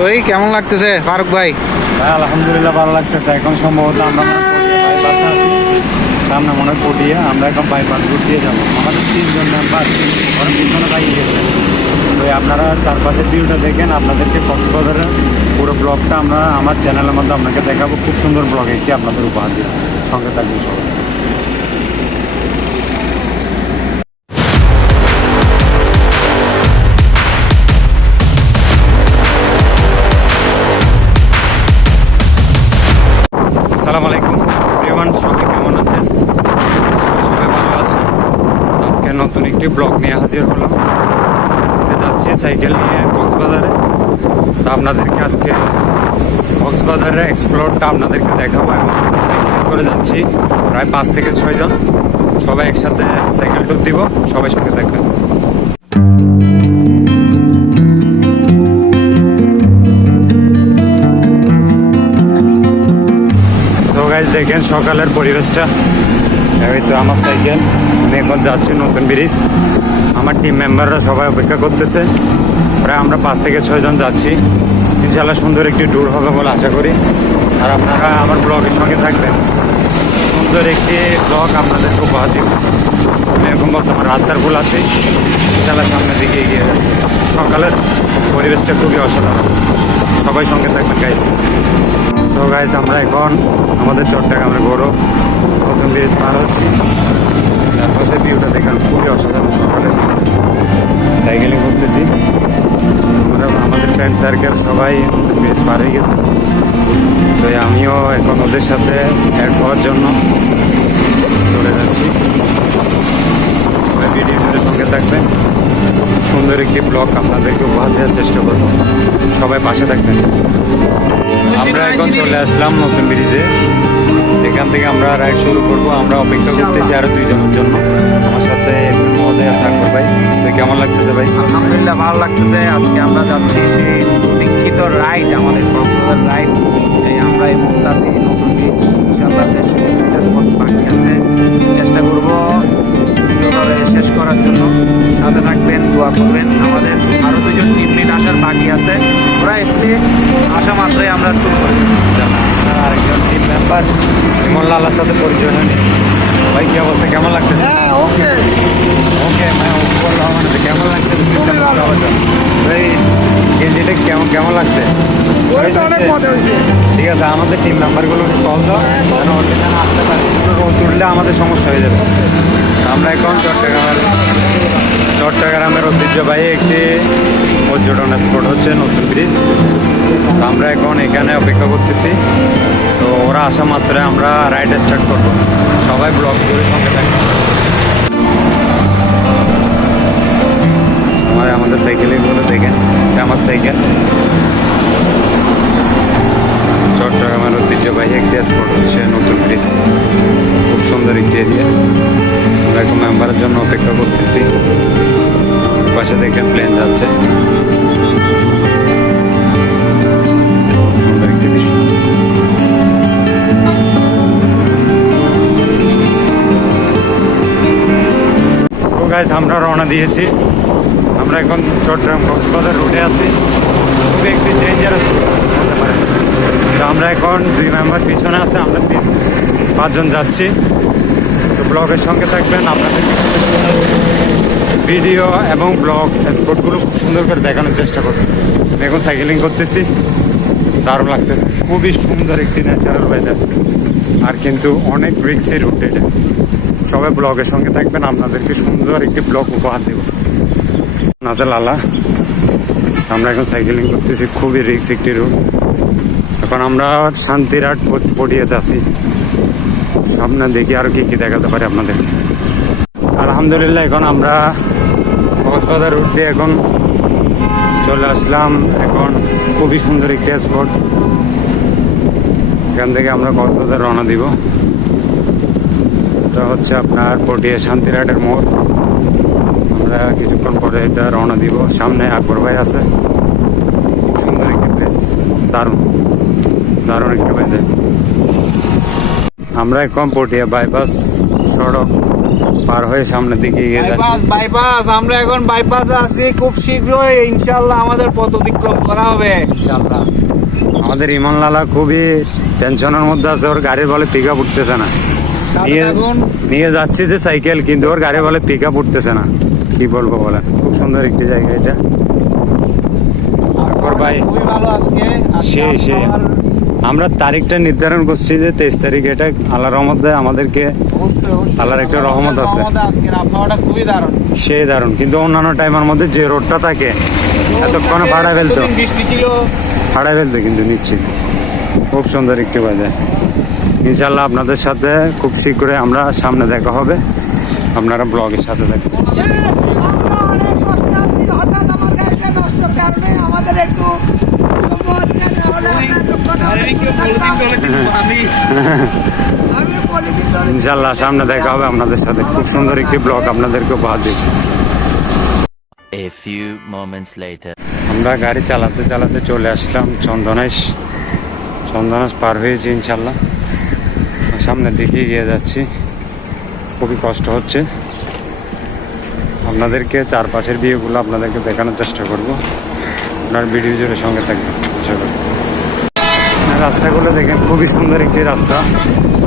ওই, কেমন লাগতেছে ফারুক ভাই? আলহামদুলিল্লাহ ভালো লাগতেছে। এখন সম্ভবত আমরা সামনে মনে পটিয়া। আমরা এখন বাইপাস রুট দিয়ে যাব। আমাদের তিনজন মেম্বার ওরা পিছনে দাঁড়িয়ে গেছে। তো আপনারা চারপাশের ভিউটা দেখেন। আপনাদেরকে কক্সবাজারের পুরো ব্লগটা আমরা আমার চ্যানেলের মধ্যে আপনাকে দেখাবো। খুব সুন্দর ব্লগ একটি আপনাদের উপহার দিব সঙ্গে থাকবেন সবাই। এক্সপ্লোরটা আপনাদেরকে দেখাবো এবং আমরা সাইকেলে করে যাচ্ছি। প্রায় পাঁচ থেকে ছয়জন সবাই একসাথে সাইকেল টুর দিব। সবাই সঙ্গে থাকবেন। দেখেন সকালের পরিবেশটা। এই তো আমার সাইকেল আমি এখন যাচ্ছি নতুন ব্রিজ। আমার টিম মেম্বাররা সবাই অপেক্ষা করতেছে। প্রায় আমরা পাঁচ থেকে ছয়জন যাচ্ছি। ইনশাল্লাহ সুন্দর একটি ট্যুর হবে বলে আশা করি। আর আপনারা আমার ব্লগের সঙ্গে থাকবেন। সুন্দর একটি ব্লগ আপনাদেরকে উপহার দিব। আমি এখন বর্তমান রাস্তার ফুল আছি। ইনশাল্লাহ সামনের দিকে এগিয়ে। সকালের পরিবেশটা খুবই অসাধারণ। সবাই সঙ্গে থাকবেন গাইস সো গাইস আমরা এখন আমাদের চট্টগ্রামের গৌরব নতুন ব্রিজ পার হচ্ছি। চারপাশে ভিউটা দেখেন, খুবই অসাধারণ সকালে। সাইকেলিং করতেছি। আমাদের ফ্রেন্ড সার্কেল সবাই ব্রিজ পার হয়ে গেছে। তো আমিও এখন ওদের সাথে অ্যাড হওয়ার জন্য চলে যাচ্ছি। ভিডিওটির সঙ্গে থাকবেন। সুন্দর একটি ব্লগ আপনাদেরকে উপহার দেওয়ার চেষ্টা করব। সবাই পাশে থাকবেন। আমরা এখন চলে আসলাম নতুন ব্রিজে। এখান থেকে আমরা রাইড শুরু করব। আমরা অপেক্ষা করতেছি আরও দুইজনের জন্য। আমার সাথে মহোদয় আকবর ভাই। তো কেমন লাগতেছে ভাই? আলহামদুলিল্লাহ ভালো লাগতেছে। আজকে আমরা যাচ্ছি সেই দীক্ষিত রাইড আমাদের কক্সবাজার রাইড এই আমরা এই মুহূর্তে আছি নতুন বীজ কিলোমিটার বাকি আছে। চেষ্টা করব সুন্দরভাবে শেষ করার জন্য। সাথে থাকবেন দোয়া করবেন। আমাদের আরও দুজন টিমমেট আসার বাকি আছে। ওরা এসে আসা মাত্রই আমরা শুরু করি। আর আরেকজন টিম মেম্বার ইমন লালার সাথে পরিচয় হয়নি। ভাই কি অবস্থা? কেমন লাগতেছে হ্যাঁ ওকে ওকে মানে মানে কেমন লাগতেছে। ভাই গেঞ্জিটা কেমন কেমন লাগছে? অনেক মজা হয়েছে। ঠিক আছে আমাদের টিম মেম্বারগুলোকে কল দাও আসতে পারে। রোদ উঠলে আমাদের সমস্যা হয়ে যাবে। আমরা এখন চট্টগ্রামের চট্টগ্রামের ঐতিহ্যবাহী একটি পর্যটন স্পট হচ্ছে নতুন ব্রিজ আমরা এখন এখানে অপেক্ষা করতেছি। তো ওরা আসা মাত্রে আমরা রাইড স্টার্ট করব। সবাই ব্লগ করে সঙ্গে থাকবে আমাদের আমাদের সাইকেলগুলো দেখেন। সাইকেল। চট্টগ্রামের ঐতিহ্যবাহী একটি স্পট হচ্ছে নতুন ব্রিজ। খুব সুন্দর একটি এরিয়া আমরা এখন মেম্বারের জন্য অপেক্ষা করতেছি। পাশে দেখেন প্লেন যাচ্ছে। আমরা রওনা দিয়েছি। আমরা এখন চট্টগ্রাম কক্সবাজার রুটে আছি। খুবই একটি ডেঞ্জারাস তো আমরা এখন দুই মেম্বার পিছনে আছে, আমরা তিন, পাঁচজন যাচ্ছি। তো ব্লগের সঙ্গে থাকবেন, আপনাদের ভিডিও এবং ব্লগ স্পটগুলো খুব সুন্দর করে দেখানোর চেষ্টা করবেন। এখন সাইকেলিং করতেছি, দারুণ লাগতেছে। খুবই সুন্দর একটি ন্যাচারাল ওয়েদার আর কিন্তু অনেক রিক্সি রুট এটা। সবাই ব্লগের সঙ্গে থাকবেন, আপনাদেরকে সুন্দর একটি ব্লগ উপহার দেব। নাজেল আলা আমরা এখন সাইকেলিং করতেছি, খুবই রিক্স একটি রুট এখন আমরা শান্তিরাট পটিয়াতে আছি। সামনে দেখি আর কি কি দেখাতে পারি আপনাদের। আলহামদুলিল্লাহ, এখন আমরা কক্সবাজার রুট দিয়ে এখন চলে আসলাম। এখন খুবই সুন্দর একটি স্পট এখান থেকে আমরা কক্সবাজার রওনা দিব। এটা হচ্ছে আপনার পটিয়া শান্তিরাটের মোড়। আমরা কিছুক্ষণ পরে এটা রওনা দিব। সামনে আকবর ভাই আছে। খুব সুন্দর একটি প্লেস দারুণ। দারুণ একটি ওয়েদার আমরা এখন পটিয়া বাইপাস সড়ক পার হয়ে সামনের দিকে এগিয়ে যাচ্ছি। বাইপাস আমরা এখন বাইপাসে আছি। খুব শীঘ্রই ইনশাল্লাহ আমাদের পথ অতিক্রম করা হবে। ইনশাল্লাহ আমাদের ইমন লালা খুবই টেনশনের মধ্যে আছে। ওর গাড়ির বলে পিক আপ উঠতেছে না। নিয়ে। নিয়ে যাচ্ছি যে সাইকেল কিন্তু ওর গাড়ি বলে পিক আপ উঠতেছে না। কি বলব বলেন? খুব সুন্দর একটি জায়গা এটা। তারপর ভাই সেই সেই আমরা তারিখটা নির্ধারণ করছি যে তেইশ তারিখ এটা আল্লাহ রহমত দেয় আমাদেরকে। আল্লাহর একটা রহমত আছে। সেই দারুণ। কিন্তু অন্যান্য টাইমের মধ্যে যে রোডটা থাকে, এতক্ষণে ভাড়া ফেলতো। ভাড়া ফেলতো কিন্তু নিচ্ছি খুব সুন্দর একটি বাজার। ইনশাল্লাহ আপনাদের সাথে খুব শীঘ্রই আমরা সামনে দেখা হবে। আপনারা ব্লগের সাথে আমি- ইনশাল্লাহ সামনে দেখা হবে আপনাদের সাথে। খুব সুন্দর একটি ব্লগ আপনাদেরকে উপহার later. আমরা গাড়ি চালাতে চালাতে চলে আসলাম চন্দনাইশ চন্দনাইশ পার হয়েছি ইনশাল্লাহ সামনের দিকে এগিয়ে যাচ্ছি। খুবই কষ্ট হচ্ছে। আপনাদেরকে চারপাশের বিয়েগুলো আপনাদেরকে দেখানোর চেষ্টা করব। আপনার ভিডিও জুড়ে সঙ্গে থাকবেন, আশা করি। রাস্তাগুলো দেখেন, খুবই সুন্দর একটি রাস্তা।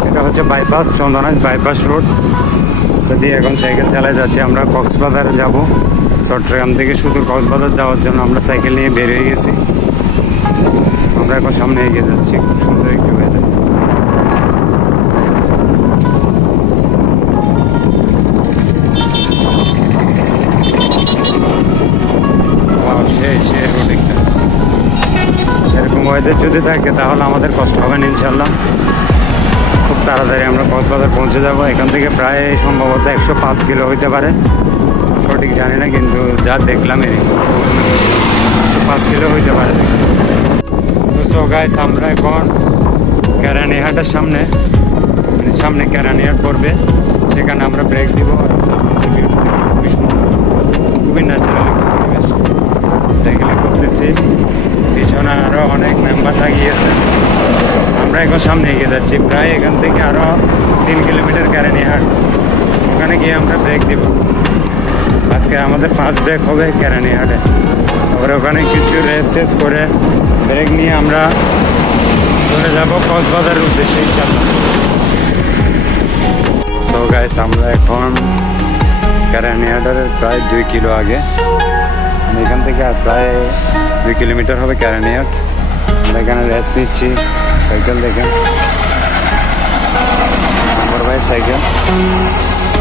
এটা হচ্ছে বাইপাস চন্দনাইশ বাইপাস রোড যদি এখন সাইকেল চালায় যাচ্ছি, আমরা কক্সবাজারে যাব। চট্টগ্রাম থেকে শুধু কক্সবাজার যাওয়ার জন্য আমরা সাইকেল নিয়ে বের হয়ে গেছি। আমরা এখন সামনে এগিয়ে যাচ্ছি। খুব সুন্দর একটি এরকম যদি থাকে তাহলে আমাদের কষ্ট হবে না ইনশাল্লাহ খুব তাড়াতাড়ি আমরা কক্সবাজার পৌঁছে যাব। এখান থেকে প্রায় সম্ভবত একশো পাঁচ কিলো হইতে পারে। সঠিক জানি না, কিন্তু যা দেখলাম এরকম পাঁচ কিলো হইতে পারে। সো গাইস আমরা এখন কেরানিহাটের সামনে মানে সামনে কেরানিহাট পড়বে। সেখানে আমরা ব্রেক দিব খুবই পরিবেশ। সাইকেলে করতেছি। এখন সামনে এগিয়ে যাচ্ছি। প্রায় এখান থেকে আরও তিন কিলোমিটার কেরানিহাট ওখানে গিয়ে আমরা ব্রেক দিব। আজকে আমাদের ফার্স্ট ব্রেক হবে কেরানিহাটে তারপরে ওখানে কিছু রেস্ট টেস্ট করে ব্রেক নিয়ে আমরা চলে যাব কক্সবাজারের উদ্দেশ্যে ইনশাল্লাহ সো গাইস আমরা এখন কেরানিহাটের প্রায় দুই কিলো আগে। এখান থেকে প্রায় দুই কিলোমিটার হবে কেরানিহাট আমরা এখানে রেস্ট নিচ্ছি। সাইকেল দেখেন। নম্বর ভাই সাইকেল।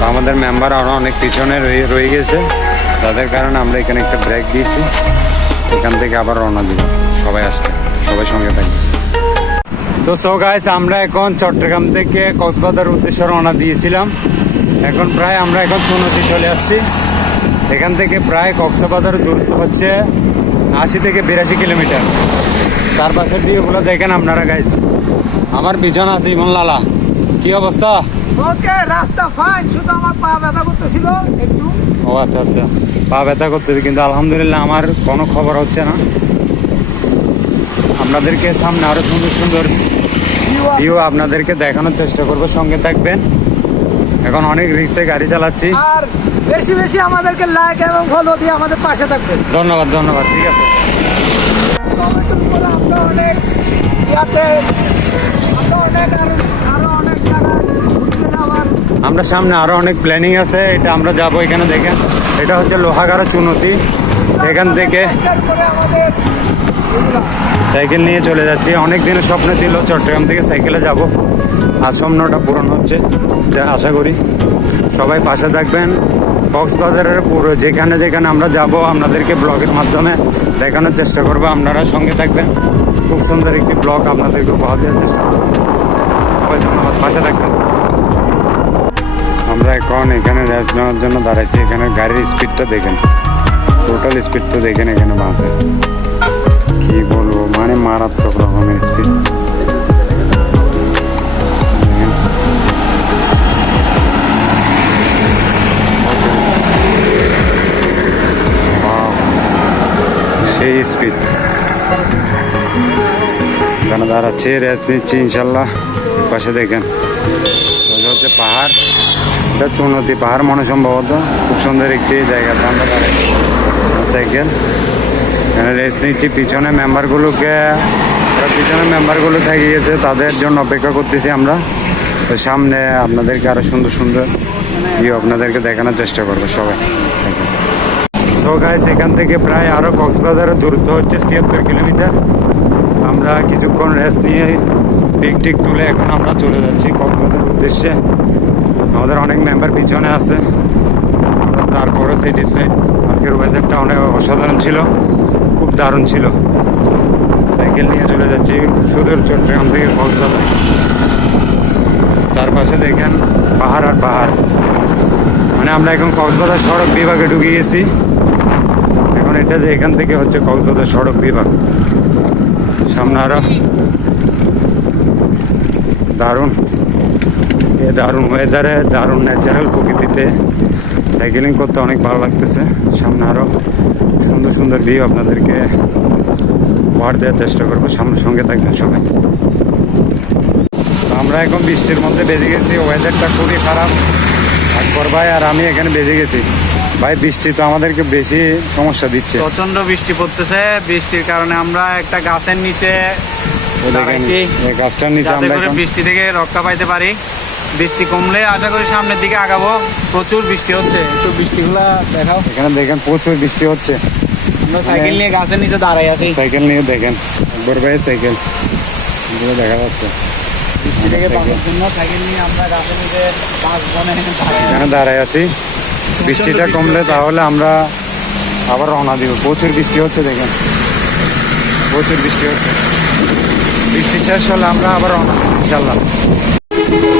আমাদের মেম্বার আরও অনেক পিছনে রয়ে গেছে। তাদের কারণে আমরা এখানে একটা ব্রেক দিয়েছি। এখান থেকে আবার রওনা দিব। সবাই আসতে, সবাই সঙ্গে থাকবে তো সো গাইস আমরা এখন চট্টগ্রাম থেকে কক্সবাজার উদ্দেশ্যে রওনা দিয়েছিলাম। এখন প্রায় আমরা এখন চুনতি চলে আসছি। এখান থেকে প্রায় কক্সবাজার দূরত্ব হচ্ছে আশি থেকে বিরাশি কিলোমিটার। তার পাশের দিকেগুলো দেখেন আপনারা গাইস আমার পিছনে আছে ইমন লালা। কি অবস্থা? ওকে রাস্তা ফাইন শুধু আমার পা ব্যথা করতেছিল একটু। ও আচ্ছা আচ্ছা। পা ব্যথা করতেছে কিন্তু আলহামদুলিল্লাহ আমার কোনো খবর হচ্ছে না। আপনাদেরকে সামনে আরও সুন্দর সুন্দর ভিউ আপনাদেরকে দেখানোর চেষ্টা করব। সঙ্গে থাকবেন। এখন অনেক রিক্সে গাড়ি চালাচ্ছি। আর বেশি বেশি আমাদেরকে লাইক এবং ফলো দিয়ে আমাদের পাশে থাকবেন। ধন্যবাদ ধন্যবাদ। ঠিক আছে কমেন্ট করে আমরা অনেক ইয়াতে আমরা অনেক আরও আরও অনেক জায়গায় আমরা সামনে আরও অনেক প্ল্যানিং আছে এটা আমরা যাব এখানে দেখেন। এটা হচ্ছে লোহাগাড়া চুনতি। এখান থেকে। সাইকেল নিয়ে চলে যাচ্ছি। অনেক দিনের স্বপ্ন ছিল চট্টগ্রাম থেকে সাইকেলে যাব। আর স্বপ্নটা পূরণ হচ্ছে যা আশা করি। সবাই পাশে থাকবেন। কক্সবাজারের পুরো যেখানে যেখানে আমরা যাব আপনাদেরকে ব্লগের মাধ্যমে দেখানোর চেষ্টা করব। আপনারা সঙ্গে থাকবেন। খুব সুন্দর একটি ব্লগ আপনাদেরকে উপহার দেওয়ার চেষ্টা করব। সবাই ধন্যবাদ, পাশে থাকবেন। আমরা এখন এখানে রেস্ট নেওয়ার জন্য দাঁড়াইছি, এখানে গাড়ির স্পিডটা দেখেন। টোটাল স্পিড তো দেখেন এখানে বাসে কি বলব মানে মারাত্মক রকমের স্পিড সেই স্পিড এখানে দাঁড়াচ্ছে রেস নিচ্ছি ইনশাল্লাহ। পাশে দেখেন হচ্ছে পাহাড়। এটা চুনতি পাহাড় মনে সম্ভবত। খুব সুন্দর একটি জায়গা আমরা সাইকেল এখানে রেস্ট নিচ্ছি। পিছনে মেম্বারগুলোকে পিছনে মেম্বারগুলো থেকে গেছে, তাদের জন্য অপেক্ষা করতেছি আমরা। তো সামনে আপনাদেরকে আরও সুন্দর সুন্দর ভিউ আপনাদেরকে দেখানোর চেষ্টা করব সবাই। তো গাইস এখান থেকে প্রায় আরও কক্সবাজারের দূরত্ব হচ্ছে ছিয়াত্তর কিলোমিটার। আমরা কিছুক্ষণ রেস্ট নিয়ে পিক টিক তুলে এখন আমরা চলে যাচ্ছি কক্সবাজারের উদ্দেশ্যে। আমাদের অনেক মেম্বার পিছনে আছে। তারপরে স্যাটিসফাইড আজকের ওয়েদারটা অনেক অসাধারণ ছিল, খুব দারুণ ছিল। সাইকেল নিয়ে চলে যাচ্ছি সুদূর চট্টগ্রাম থেকে কক্সবাজার। চারপাশে দেখেন পাহাড় আর পাহাড়। মানে আমরা এখন কক্সবাজার সড়ক বিভাগে ঢুকে গেছি এখন এটা যে এখান থেকে হচ্ছে কক্সবাজার সড়ক বিভাগ। সামনে আরও। দারুণ। এ দারুণ ওয়েদারে দারুণ ন্যাচারাল প্রকৃতিতে সাইকেলিং করতে অনেক ভালো লাগতেছে। সামনে আরও সুন্দর সুন্দর ভিউ আপনাদেরকে উপহার দেওয়ার চেষ্টা করব। সামনের সঙ্গে থাকবেন সবাই। আমরা এখন বৃষ্টির মধ্যে বেজে গেছি। ওয়েদারটা খুবই খারাপ। আকবর ভাই আর আমি এখানে বেজে গেছি। ভাই বৃষ্টি তো আমাদেরকে বেশি সমস্যা দিচ্ছে। প্রচণ্ড বৃষ্টি পড়তেছে। বৃষ্টির কারণে আমরা একটা গাছের নিচে গাছটার নিচে আমরা বৃষ্টি থেকে রক্ষা পাইতে পারি। বৃষ্টি কমলে আশা করি সামনের দিকে আগাবো। প্রচুর বৃষ্টি হচ্ছে। একটু বৃষ্টিগুলা দেখাও। এখানে দেখেন প্রচুর বৃষ্টি হচ্ছে। আমরা সাইকেল নিয়ে গাছের নিচে দাঁড়াই আছি। সাইকেল নিয়ে দেখেন আকবর ভাই সাইকেল। দেখা যাচ্ছে। বৃষ্টি থেকে বাঁচার জন্য সাইকেল নিয়ে আমরা গাছের নিচে পাঁচ বনে দাঁড়াই আছি। বৃষ্টিটা কমলে তাহলে আমরা আবার রওনা দিব। প্রচুর বৃষ্টি হচ্ছে দেখেন। প্রচুর বৃষ্টি হচ্ছে। বৃষ্টি শেষ হলে আমরা আবার রওনা দিব ইনশাল্লাহ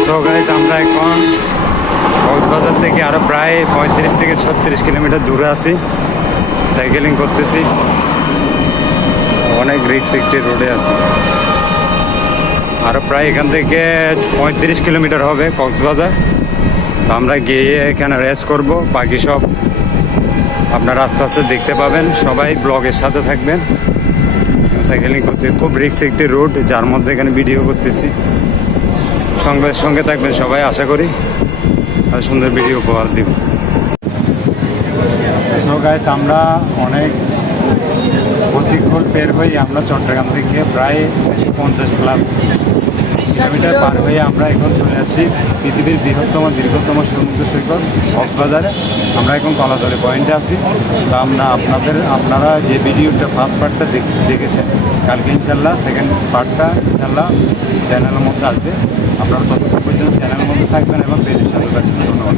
তো গাইজ আমরা এখন কক্সবাজার থেকে আরও প্রায় পঁয়ত্রিশ থেকে ছত্রিশ কিলোমিটার দূরে আছি। সাইকেলিং করতেছি। অনেক রিক্স একটি রোডে আছি। আরও প্রায় এখান থেকে পঁয়ত্রিশ কিলোমিটার হবে কক্সবাজার। তো আমরা গিয়ে এখানে রেস্ট করব। বাকি সব আপনারা আস্তে আস্তে দেখতে পাবেন। সবাই ব্লগের সাথে থাকবেন। সাইকেলিং করতে খুব রিক্স একটি রোড যার মধ্যে এখানে ভিডিও করতেছি। সঙ্গে সঙ্গে থাকবেন সবাই, আশা করি। আর সুন্দর ভিডিও উপহার দিব। আমরা অনেক প্রতিকূল পের হয়ে আমরা চট্টগ্রাম থেকে প্রায় পঞ্চাশ প্লাস কিলোমিটার পার হয়ে আমরা এখন চলে আসছি পৃথিবীর বৃহত্তম, দীর্ঘতম সমুদ্র সৈকত কক্সবাজারে। আমরা এখন কলাতলি পয়েন্টে আছি। তো আমরা আপনাদের, আপনারা যে ভিডিওটা ফার্স্ট পার্টটা দেখ, দেখেছেন, কালকে ইনশাল্লাহ সেকেন্ড পার্টটা ইনশাল্লাহ চ্যানেলের মধ্যে আসবে। আপনারা ততক্ষণ পর্যন্ত চ্যানেলের মধ্যে থাকবেন এবং পেজের সাথে থাকবেন। ধন্যবাদ।